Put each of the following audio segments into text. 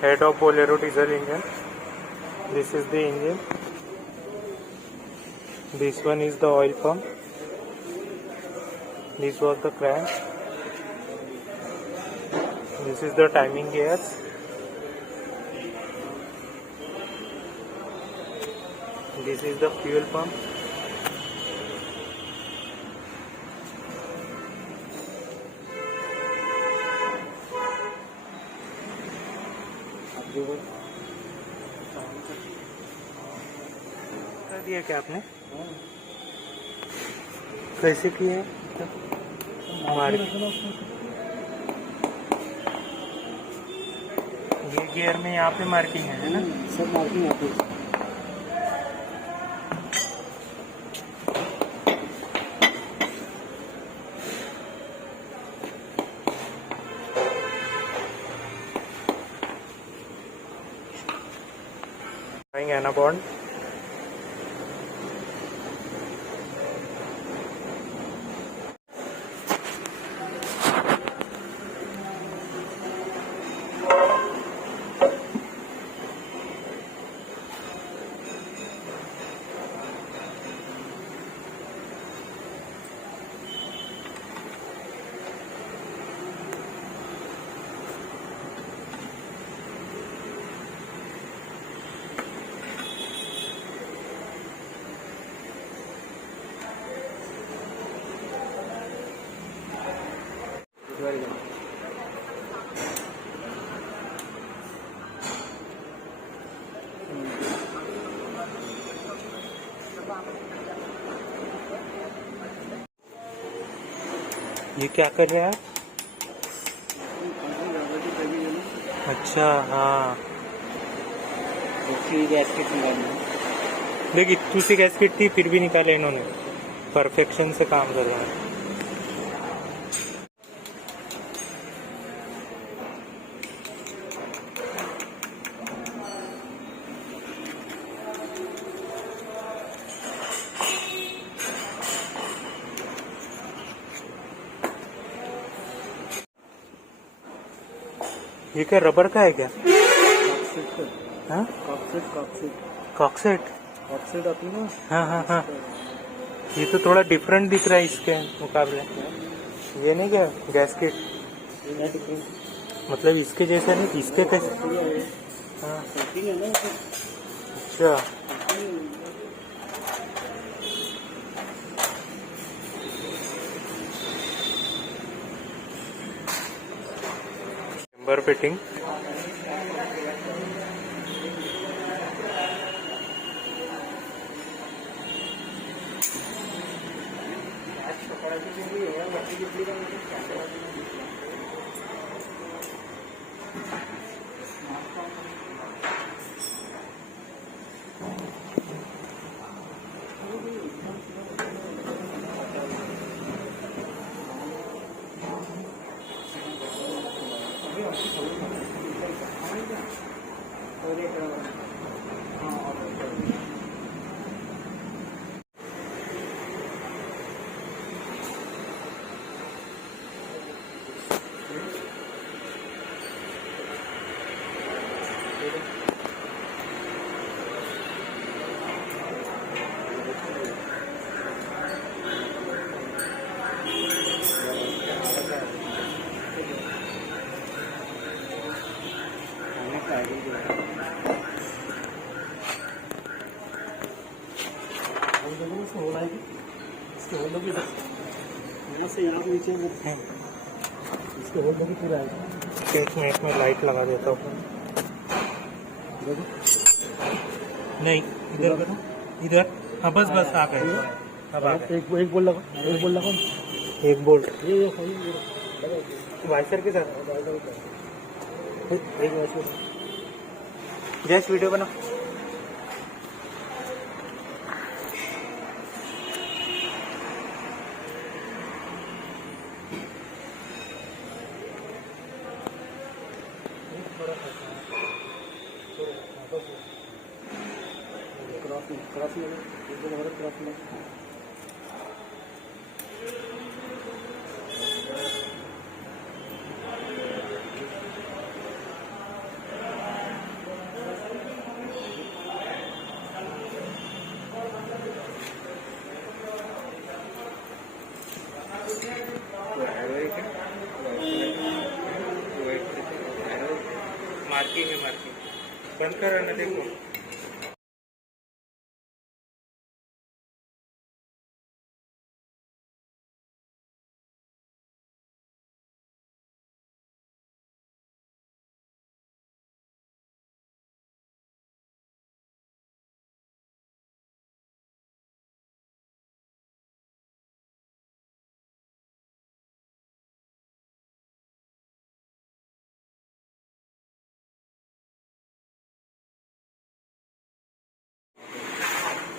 Head of Bolero diesel engine. This is the engine. This one is the oil pump. This was the crank. This is the timing gears. This is the fuel pump. कर दिया क्या आपने? कैसे किए? ये गियर में यहाँ पे मार्किंग है ना? सब मार्किंग यहाँ पे। Anna Bond. ये क्या कर रहे हैं आप? अच्छा हाँ, गैसकेट निकालना। देखिए दूसरी गैसकेट थी फिर भी निकाले इन्होंने। परफेक्शन से काम कर रहे हैं। ये क्या रबर का है क्या? कॉकसेट आती है ना। हाँ। ये तो थोड़ा डिफरेंट दिख रहा है इसके मुकाबले। ये नहीं क्या गैसकेट? मतलब इसके जैसा नहीं, इसके कैसे? हाँ अच्छा, चेम्बर फिटिंग। एक में लाइट लगा देता हूँ। नहीं इधर करो, इधर। हाँ बस आ गए। अब आ गए। एक बोल्ट लगा। एक बोल्ट वाइसर के साथ। जैस वीडियो बना। मार्किंग है मार्किंग। बंद करो ना, देखो।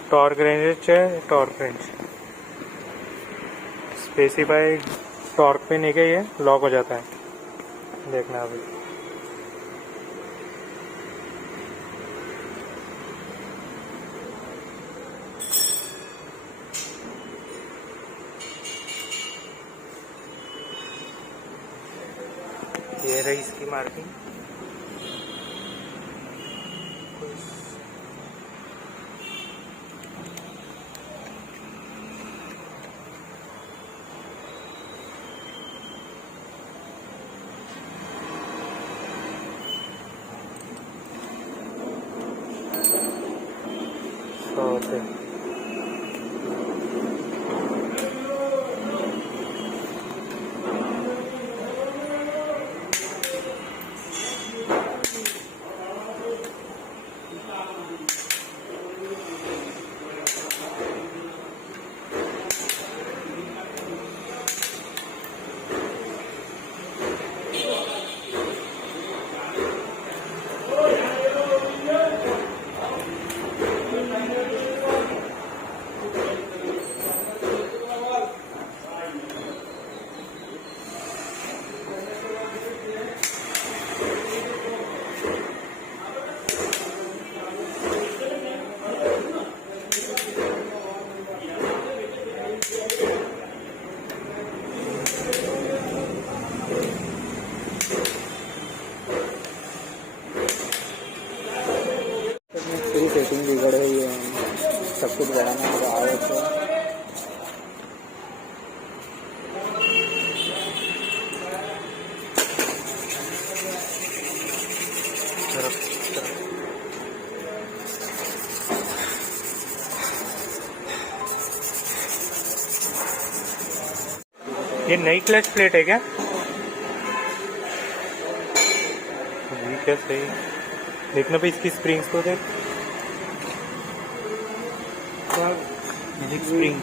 टॉर्क रेंज है, टॉर्क रेंज स्पेसिफाई टॉर्क पे नहीं गई है, लॉक हो जाता है। देखना अभी ये रही इसकी मार्किंग। ओके, पूरी सेटिंग बिगड़ गई है, सब कुछ बढ़ाना होगा आवाज को। ये नई क्लच प्लेट है क्या? ये क्या सही, देखना भाई इसकी स्प्रिंग्स तो देख। स्प्रिंग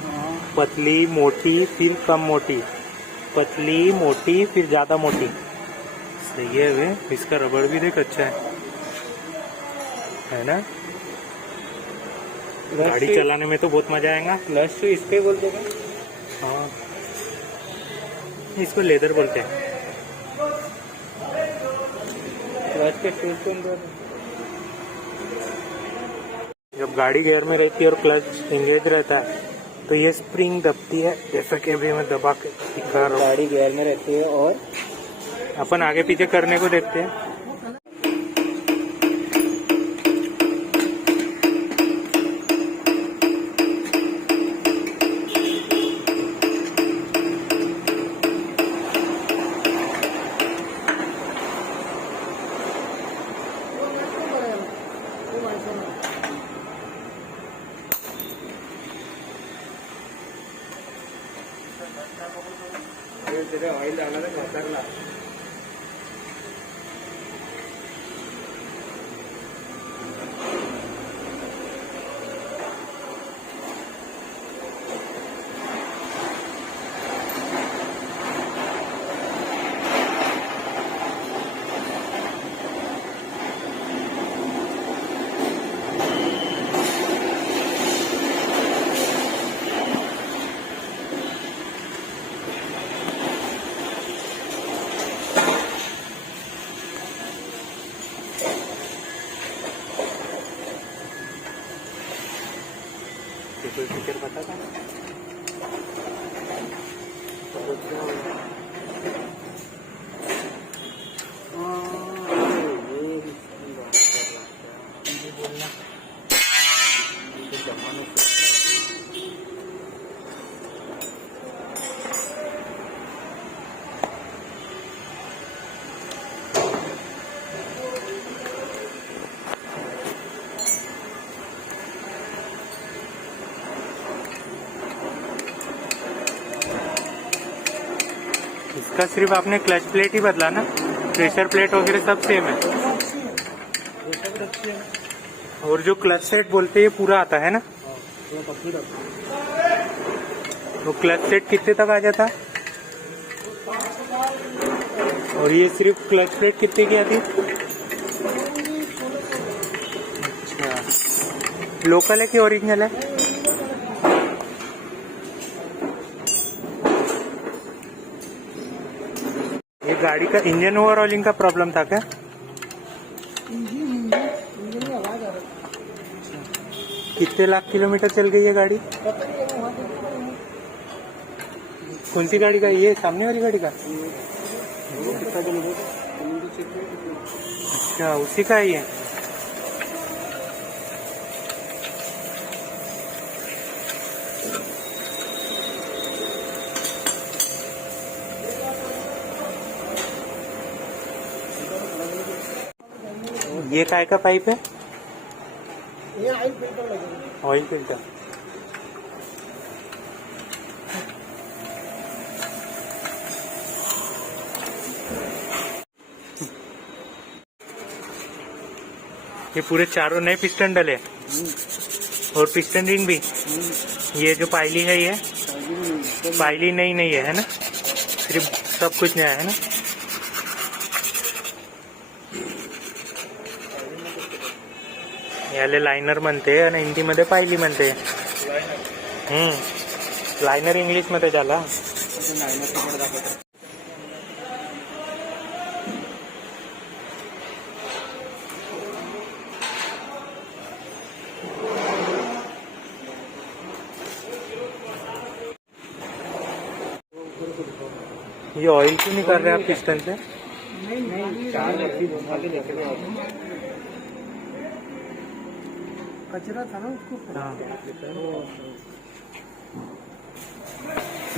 पतली मोटी फिर कम मोटी, पतली मोटी फिर ज्यादा मोटी। सही है वे, इसका रबड़ भी देख अच्छा है ना? गाड़ी चलाने में तो बहुत मजा आएगा। क्लच तो इस पे बोल दोगे? हाँ, इसको लेदर बोलते हैं। क्लच के शूज को अंदर जब गाड़ी गियर में रहती है और क्लच एंगेज रहता है तो ये स्प्रिंग दबती है, जैसा कि अभी मैं दबा के दिखा रहा हूँ। गाड़ी गियर में रहती है और अपन आगे पीछे करने को देखते हैं। ऑयल डाला था खतरला। कोई फीचर पता था? इसका सिर्फ आपने क्लच प्लेट ही बदला ना, प्रेशर प्लेट वगैरह सब सेम है। और जो क्लच सेट बोलते हैं ये पूरा आता है ना, वो क्लच सेट कितने तक आ जाता? और ये सिर्फ क्लच प्लेट कितने की आती? अच्छा, लोकल है कि ओरिजिनल है? ये गाड़ी का इंजन ओवरऑलिंग का प्रॉब्लम था क्या? इंजन में आवाज आ रहा कितने लाख किलोमीटर चल गई है गाड़ी? कौन सी गाड़ी का? ये सामने वाली गाड़ी का? अच्छा, उसी का ही है। ये काय का पाइप है? ये ऑयल फिल्टर लगेगा। Oil filter. ये पूरे चारों नए पिस्टन डले और पिस्टन रिंग भी। ये जो पायली है ये पायली नई नहीं है ना, सिर्फ सब कुछ नया है ना। याले लाइनर म्हणते आणि हिंदीमध्ये पायली म्हणते। लाइनर इंग्लिश मध्ये झाला। ये ऑयल क्यों नहीं कर रहे आप पिस्टन से? कचरा था ना उसको। हाँ।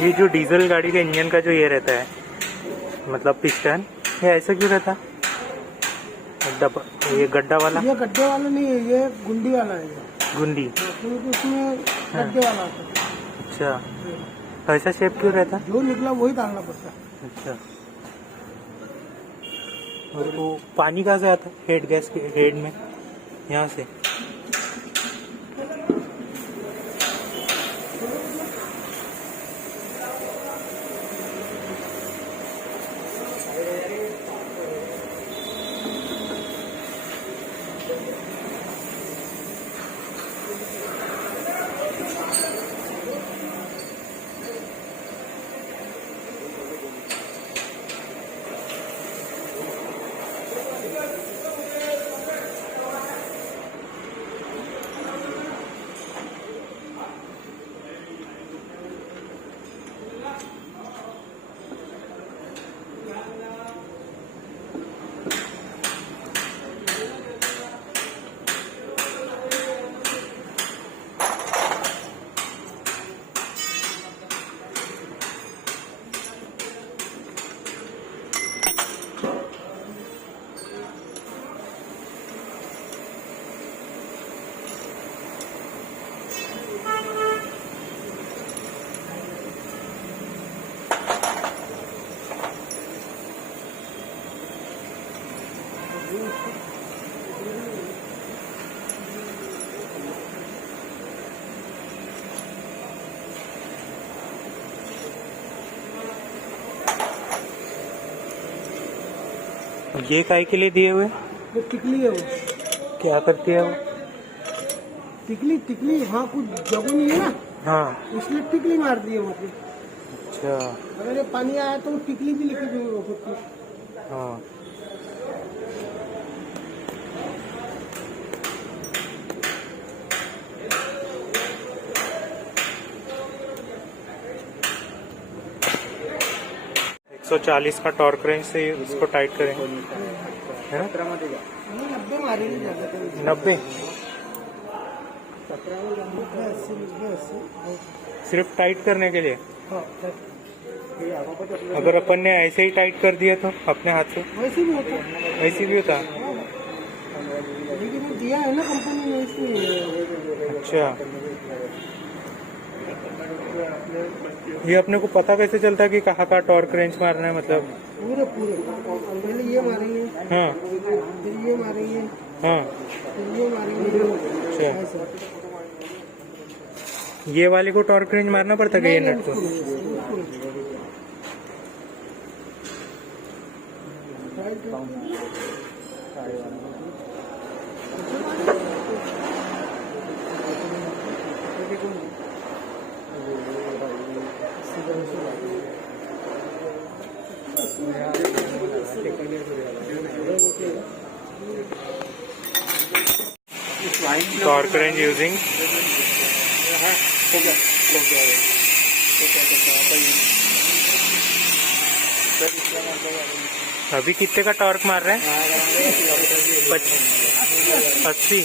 ये जो डीजल गाड़ी का इंजन का जो ये रहता है, मतलब पिस्टन, ये ऐसा क्यों रहता? ये गड्ढा वाला? ये गड्ढे वाला नहीं है, ये गुंडी वाला है। गुंडी? क्योंकि उसमें गड्ढे वाला आता है। अच्छा, ऐसा शेप क्यों रहता? जो निकला वही डालना पड़ता है। अच्छा, और वो पानी कहाँ से आता है? हेड गैस के हेड में, यहाँ से। ये काय के लिए दिए हुए? वो टिकली है। वो क्या करती है वो? टिकली टिकली वहाँ कुछ जगह नहीं है ना, हाँ, इसलिए टिकली मार दी है वहाँ पे। अच्छा, अगर ये पानी आया तो वो टिकली भी लीकेज हो सकती है। हाँ। तो 40 का टॉर्क रेंज से इसको टाइट करेंगे, है ना? 90 मारेंगे ज़्यादा करेंगे। 90 सिर्फ टाइट करने के लिए? अगर अपन ने ऐसे ही टाइट कर दिया तो अपने हाथ से? वैसे भी होता, ऐसे भी होता। लेकिन दिया है ना कंपनी ने इसलिए। अच्छा, ये अपने को पता कैसे चलता है कि कहाँ का टॉर्क रेंज मारना है, मतलब? पूरे पूरे पहले ये मारेंगे, हाँ फिर ये मारेंगे, हाँ। फिर ये मारेंगे। अच्छा, ऐसे। ये वाले को टॉर्क रेंज मारना पड़ता है ये नहीं, नट को? उसको नहीं। टॉर्क रेंज यूजिंग अभी कितने का टॉर्क मार रहे हैं? 80।